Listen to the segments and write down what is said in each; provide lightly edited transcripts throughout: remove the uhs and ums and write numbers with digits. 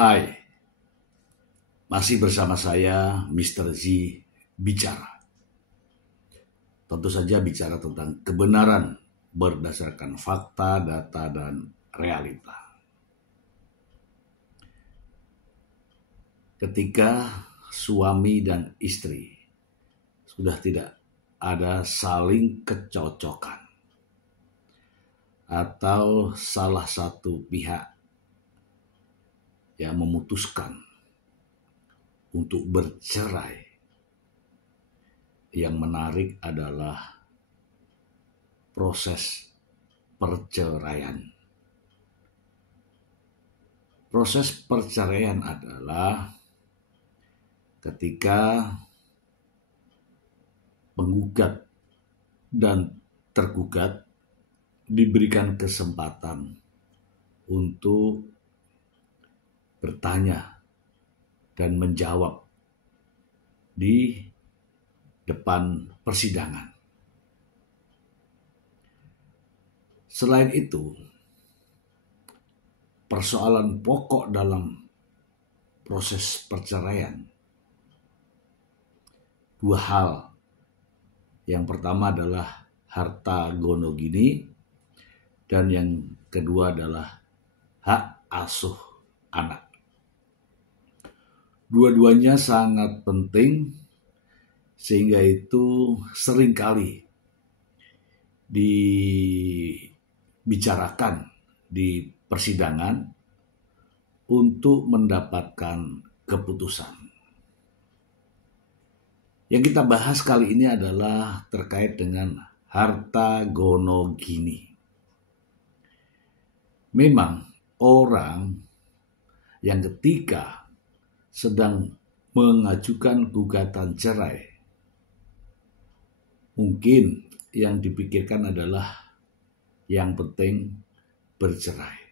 Hai, masih bersama saya Mr. Z bicara. Tentu saja bicara tentang kebenaran berdasarkan fakta, data, dan realita. Ketika suami dan istri sudah tidak ada saling kecocokan atau salah satu pihak yang memutuskan untuk bercerai, yang menarik adalah proses perceraian. Proses perceraian adalah ketika penggugat dan tergugat diberikan kesempatan untuk bertanya dan menjawab di depan persidangan. Selain itu, persoalan pokok dalam proses perceraian dua hal. Yang pertama adalah harta gonogini dan yang kedua adalah hak asuh anak. Dua-duanya sangat penting sehingga itu seringkali dibicarakan di persidangan untuk mendapatkan keputusan. Yang kita bahas kali ini adalah terkait dengan harta gonogini. Memang orang yang ketika sedang mengajukan gugatan cerai, mungkin yang dipikirkan adalah yang penting bercerai.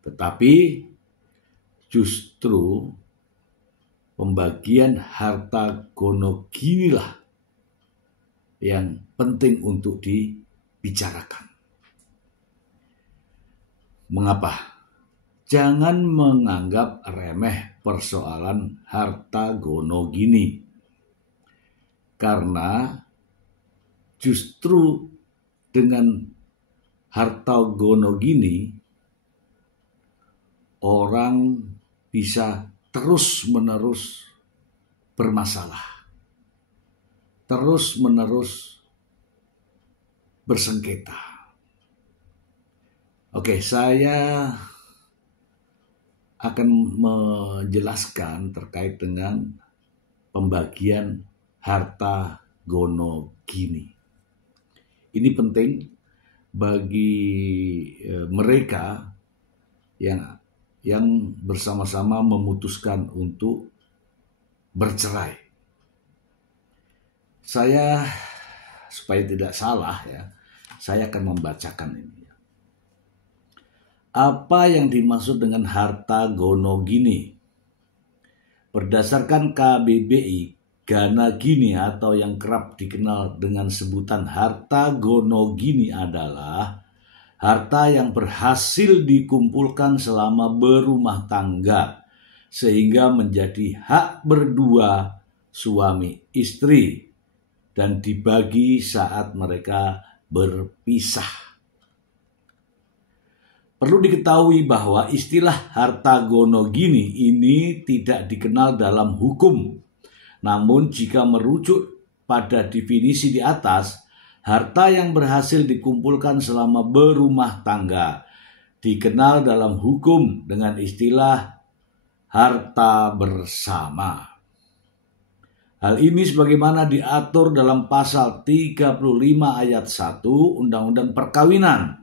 Tetapi justru pembagian harta gonogini lah yang penting untuk dibicarakan. Mengapa? Jangan menganggap remeh persoalan harta gonogini. Karena justru dengan harta gonogini orang bisa terus-menerus bermasalah. Terus-menerus bersengketa. Oke, saya akan menjelaskan terkait dengan pembagian harta gonogini. Ini penting bagi mereka yang bersama-sama memutuskan untuk bercerai. Saya, supaya tidak salah ya, saya akan membacakan ini. Apa yang dimaksud dengan harta gonogini? Berdasarkan KBBI, ganagini atau yang kerap dikenal dengan sebutan harta gonogini adalah harta yang berhasil dikumpulkan selama berumah tangga sehingga menjadi hak berdua suami istri dan dibagi saat mereka berpisah. Perlu diketahui bahwa istilah harta gonogini ini tidak dikenal dalam hukum. Namun jika merujuk pada definisi di atas, harta yang berhasil dikumpulkan selama berumah tangga dikenal dalam hukum dengan istilah harta bersama. Hal ini sebagaimana diatur dalam pasal 35 ayat 1 Undang-Undang Perkawinan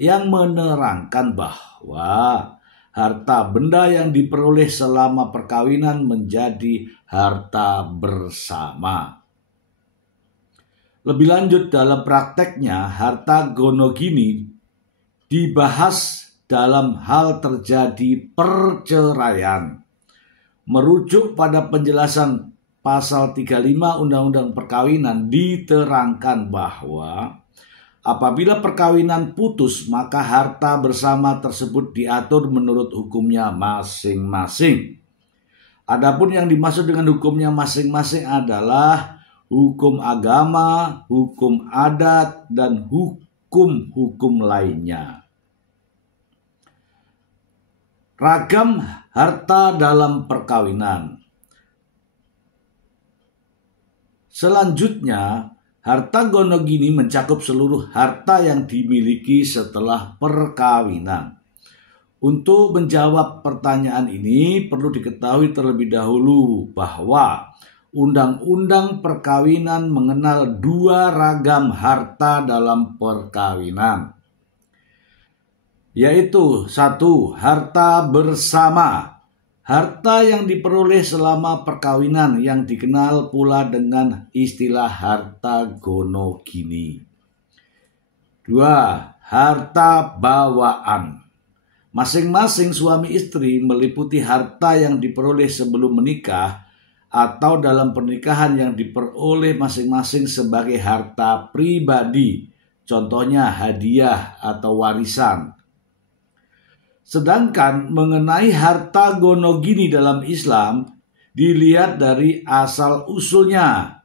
yang menerangkan bahwa harta benda yang diperoleh selama perkawinan menjadi harta bersama. Lebih lanjut dalam prakteknya, harta gonogini dibahas dalam hal terjadi perceraian. Merujuk pada penjelasan pasal 35 Undang-Undang Perkawinan diterangkan bahwa Apabila perkawinan putus, maka harta bersama tersebut diatur menurut hukumnya masing-masing. Adapun yang dimaksud dengan hukumnya masing-masing adalah hukum agama, hukum adat, dan hukum-hukum lainnya. Ragam harta dalam perkawinan. Selanjutnya, harta gonogini mencakup seluruh harta yang dimiliki setelah perkawinan. Untuk menjawab pertanyaan ini perlu diketahui terlebih dahulu bahwa Undang-Undang Perkawinan mengenal dua ragam harta dalam perkawinan, yaitu satu, harta bersama. Harta yang diperoleh selama perkawinan yang dikenal pula dengan istilah harta gonogini. Dua, harta bawaan. Masing-masing suami istri meliputi harta yang diperoleh sebelum menikah atau dalam pernikahan yang diperoleh masing-masing sebagai harta pribadi, contohnya hadiah atau warisan. Sedangkan mengenai harta gonogini dalam Islam dilihat dari asal-usulnya.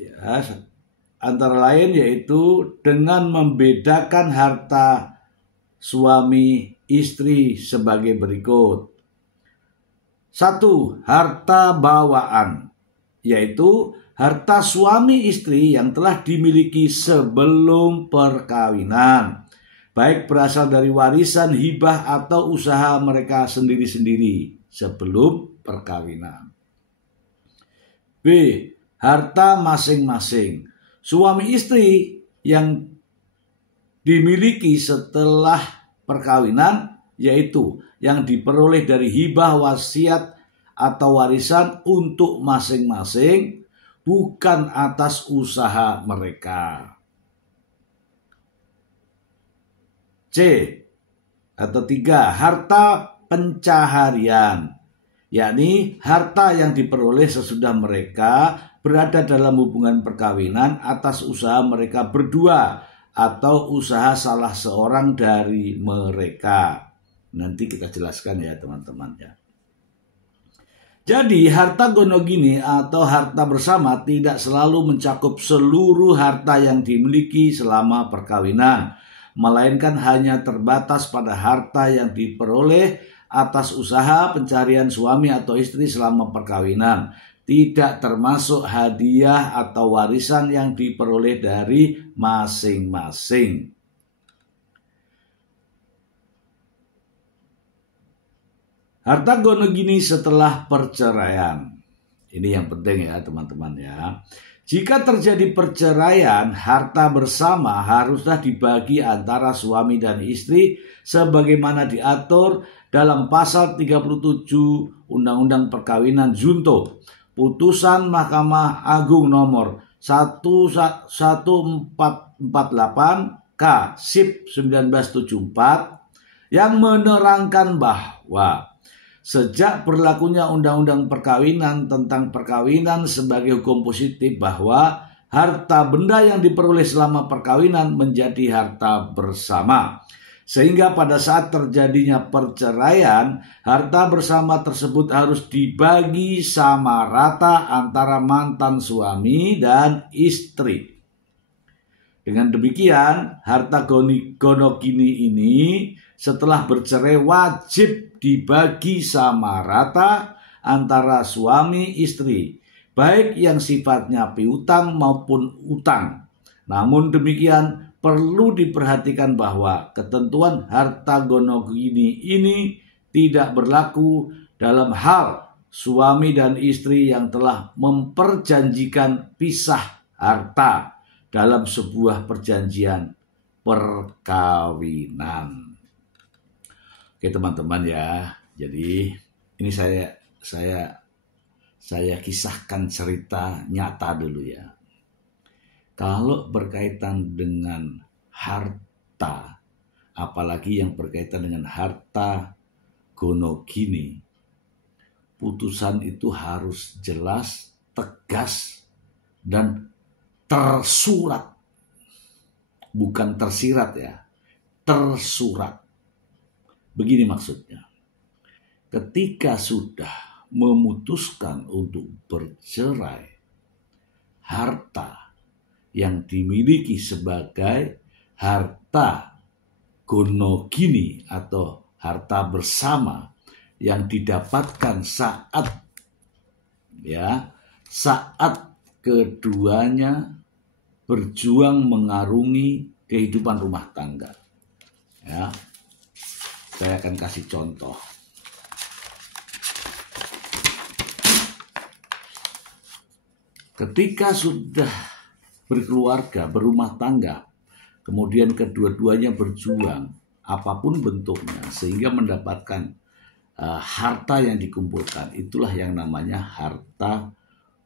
Ya, antara lain yaitu dengan membedakan harta suami istri sebagai berikut. Satu, harta bawaan, yaitu harta suami istri yang telah dimiliki sebelum perkawinan, baik berasal dari warisan, hibah, atau usaha mereka sendiri-sendiri sebelum perkawinan. B. Harta masing-masing. Suami istri yang dimiliki setelah perkawinan, yaitu yang diperoleh dari hibah, wasiat, atau warisan untuk masing-masing, bukan atas usaha mereka. C atau 3, harta pencaharian, yakni harta yang diperoleh sesudah mereka berada dalam hubungan perkawinan atas usaha mereka berdua atau usaha salah seorang dari mereka. Nanti kita jelaskan ya teman-teman ya. Jadi harta gonogini atau harta bersama tidak selalu mencakup seluruh harta yang dimiliki selama perkawinan, melainkan hanya terbatas pada harta yang diperoleh atas usaha pencarian suami atau istri selama perkawinan, tidak termasuk hadiah atau warisan yang diperoleh dari masing-masing. Harta gonogini setelah perceraian. Ini yang penting ya teman-teman ya. Jika terjadi perceraian, harta bersama haruslah dibagi antara suami dan istri sebagaimana diatur dalam pasal 37 Undang-Undang Perkawinan Junto, putusan Mahkamah Agung nomor 1448 K SIP 1974 yang menerangkan bahwa sejak berlakunya Undang-Undang Perkawinan tentang perkawinan sebagai hukum positif bahwa harta benda yang diperoleh selama perkawinan menjadi harta bersama. Sehingga pada saat terjadinya perceraian, harta bersama tersebut harus dibagi sama rata antara mantan suami dan istri. Dengan demikian, harta gonogini ini setelah bercerai wajib dibagi sama rata antara suami istri, baik yang sifatnya piutang maupun utang. Namun demikian perlu diperhatikan bahwa ketentuan harta gonogini ini tidak berlaku dalam hal suami dan istri yang telah memperjanjikan pisah harta dalam sebuah perjanjian perkawinan. Oke teman-teman ya, jadi ini saya kisahkan cerita nyata dulu ya. Kalau berkaitan dengan harta, apalagi yang berkaitan dengan harta gonogini, putusan itu harus jelas, tegas, dan tersurat, bukan tersirat ya, tersurat. Begini maksudnya, ketika sudah memutuskan untuk bercerai, harta yang dimiliki sebagai harta gonogini atau harta bersama yang didapatkan saat keduanya berjuang mengarungi kehidupan rumah tangga. Ya, saya akan kasih contoh. Ketika sudah berkeluarga, berumah tangga, kemudian kedua-duanya berjuang, apapun bentuknya, sehingga mendapatkan harta yang dikumpulkan, itulah yang namanya harta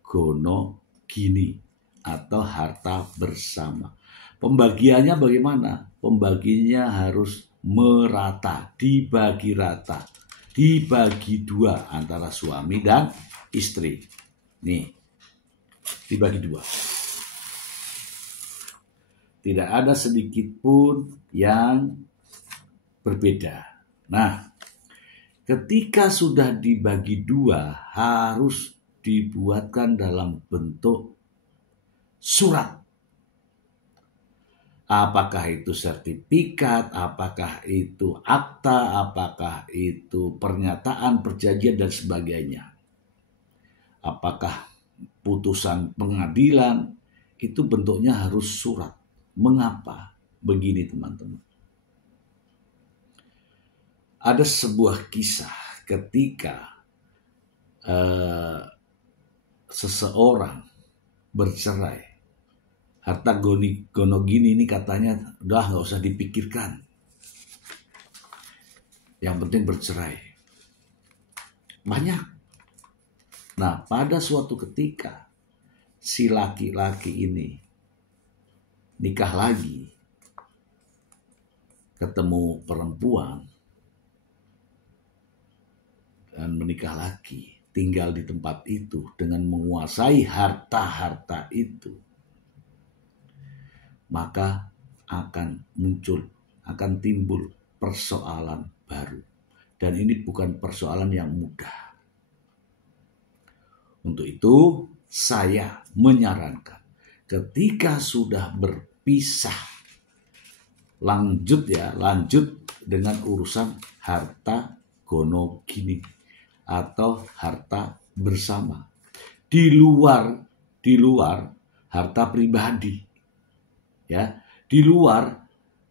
gonogini atau harta bersama. Pembagiannya bagaimana? Pembagiannya harus merata, dibagi rata, dibagi dua antara suami dan istri. Nih, dibagi dua. Tidak ada sedikit pun yang berbeda. Nah, ketika sudah dibagi dua, harus dibuatkan dalam bentuk surat. Apakah itu sertifikat, apakah itu akta, apakah itu pernyataan, perjanjian, dan sebagainya. Apakah putusan pengadilan, itu bentuknya harus surat. Mengapa? Begini teman-teman. Ada sebuah kisah ketika seseorang bercerai. Harta gonogini ini katanya udah gak usah dipikirkan. Yang penting bercerai. Banyak. Nah, pada suatu ketika si laki-laki ini nikah lagi, ketemu perempuan, dan menikah lagi, tinggal di tempat itu dengan menguasai harta-harta itu, maka akan timbul persoalan baru. Dan ini bukan persoalan yang mudah. Untuk itu, saya menyarankan ketika sudah berpisah, lanjut dengan urusan harta gonogini atau harta bersama. Di luar harta pribadi. Ya, di luar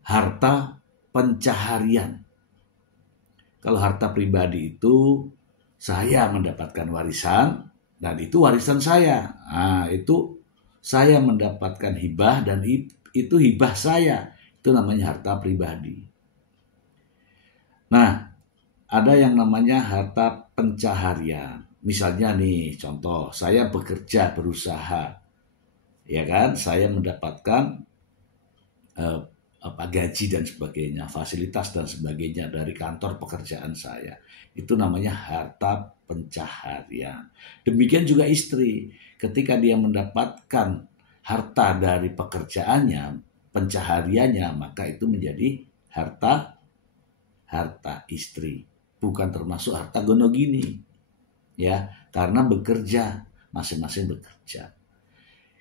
harta pencaharian. Kalau harta pribadi itu saya mendapatkan warisan dan itu warisan saya. Nah, itu saya mendapatkan hibah dan itu hibah saya. Itu namanya harta pribadi. Nah, ada yang namanya harta pencaharian. Misalnya nih, contoh, saya bekerja, berusaha. Ya kan, saya mendapatkan gaji dan sebagainya, fasilitas dan sebagainya dari kantor pekerjaan saya. Itu namanya harta pencaharian. Demikian juga istri, ketika dia mendapatkan harta dari pekerjaannya, pencahariannya, maka itu menjadi harta istri, bukan termasuk harta gonogini. Ya, karena bekerja, masing-masing bekerja.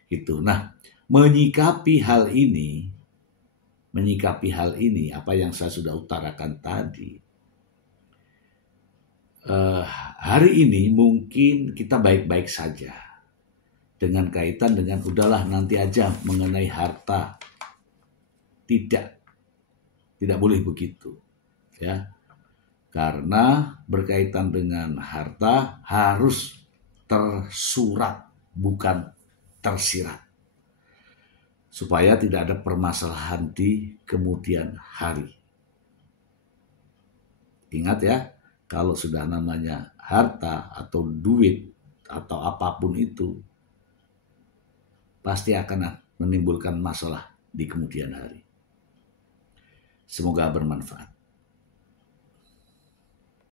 Gitu. Nah, menyikapi hal ini apa yang saya sudah utarakan tadi, hari ini mungkin kita baik-baik saja dengan kaitan dengan udahlah nanti aja mengenai harta. Tidak boleh begitu, ya, karena berkaitan dengan harta harus tersurat, bukan tersirat, supaya tidak ada permasalahan di kemudian hari. Ingat ya, kalau sudah namanya harta atau duit atau apapun itu, pasti akan menimbulkan masalah di kemudian hari. Semoga bermanfaat.